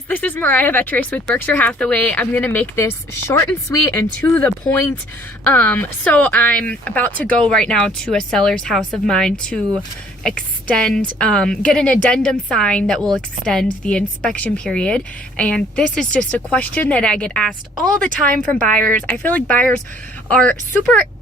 guys, this is Mariah with Berkshire Hathaway. I'm gonna make this short and sweet and to the point. So I'm about to go right now to a seller's house of mine to extend, get an addendum signed that will extend the inspection period. And this is just a question that I get asked all the time from buyers. I feel like buyers are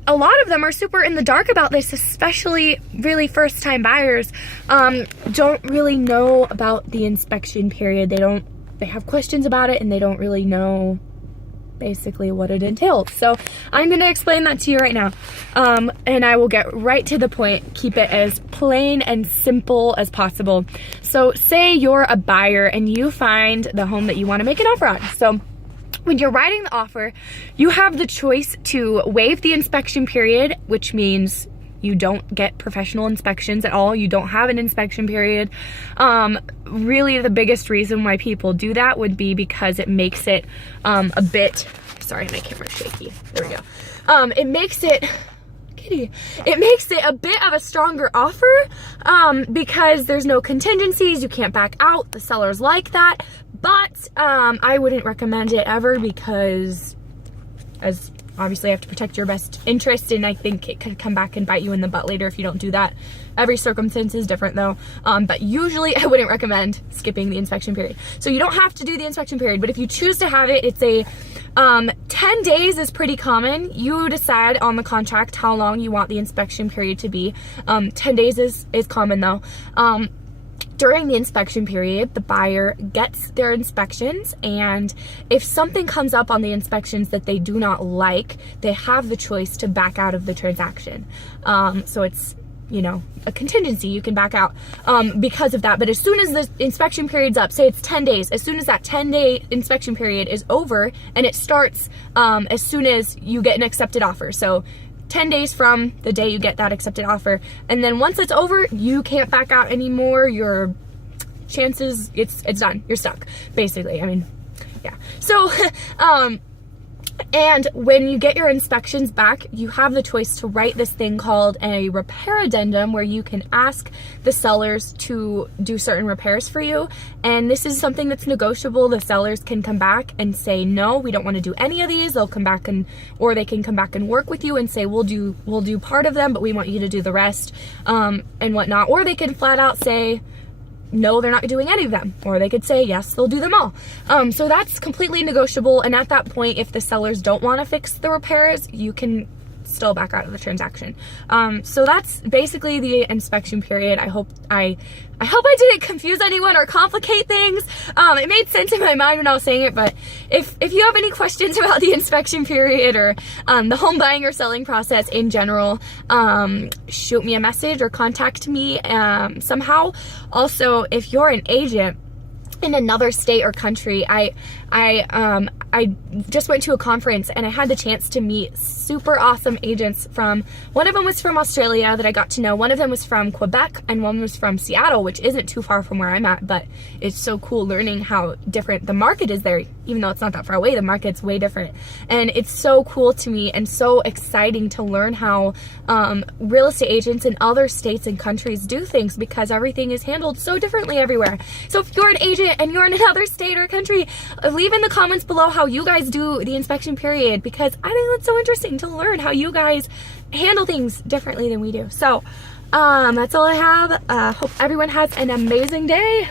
a lot of them are super in the dark about this, especially really first time buyers. Don't really know about the inspection period. They have questions about it and they don't really know basically what it entails. So I'm going to explain that to you right now. And I will get right to the point, keep it as plain and simple as possible. So say you're a buyer and you find the home that you want to make an offer on. So when you're writing the offer, you have the choice to waive the inspection period, which means you don't get professional inspections at all. You don't have an inspection period. Really, the biggest reason why people do that would be because it makes it a bit, sorry, my camera's shaky. There we go. It makes it a bit of a stronger offer because there's no contingencies. You can't back out. The sellers like that. But I wouldn't recommend it ever because as obviously I have to protect your best interest, and I think it could come back and bite you in the butt later if you don't do that. Every circumstance is different though, but usually I wouldn't recommend skipping the inspection period. So you don't have to do the inspection period, but if you choose to have it, it's a 10 days is pretty common. You decide on the contract how long you want the inspection period to be. 10 days is common though. During the inspection period, the buyer gets their inspections, and if something comes up on the inspections that they do not like, they have the choice to back out of the transaction. So it's, you know, a contingency, you can back out because of that. But as soon as the inspection period's up, say it's 10 days, as soon as that 10-day inspection period is over, and it starts as soon as you get an accepted offer. So 10 days from the day you get that accepted offer. And then once it's over, you can't back out anymore. Your chances, it's done. You're stuck, basically. I mean, yeah. So, and when you get your inspections back, you have the choice to write this thing called a repair addendum, where you can ask the sellers to do certain repairs for you. And this is something that's negotiable. The sellers can come back and say, no, we don't want to do any of these. They'll come back or they can come back and work with you and say, we'll do part of them, but we want you to do the rest, and whatnot. Or they can flat out say, no, they're not doing any of them. Or they could say, yes, they'll do them all. So that's completely negotiable. And at that point, if the sellers don't want to fix the repairs, you can still back out of the transaction. So that's basically the inspection period. I hope I didn't confuse anyone or complicate things. It made sense in my mind when I was saying it, but if you have any questions about the inspection period or the home buying or selling process in general, shoot me a message or contact me somehow. Also, if you're an agent in another state or country, I just went to a conference and I had the chance to meet super awesome agents one of them was from Australia that I got to know, one of them was from Quebec, and one was from Seattle, which isn't too far from where I'm at, but it's so cool learning how different the market is there. Even though it's not that far away, the market's way different. And it's so cool to me and so exciting to learn how real estate agents in other states and countries do things, because everything is handled so differently everywhere. So if you're an agent and you're in another state or country, leave in the comments below how you guys do the inspection period, because I think that's so interesting to learn how you guys handle things differently than we do. So that's all I have. Hope everyone has an amazing day.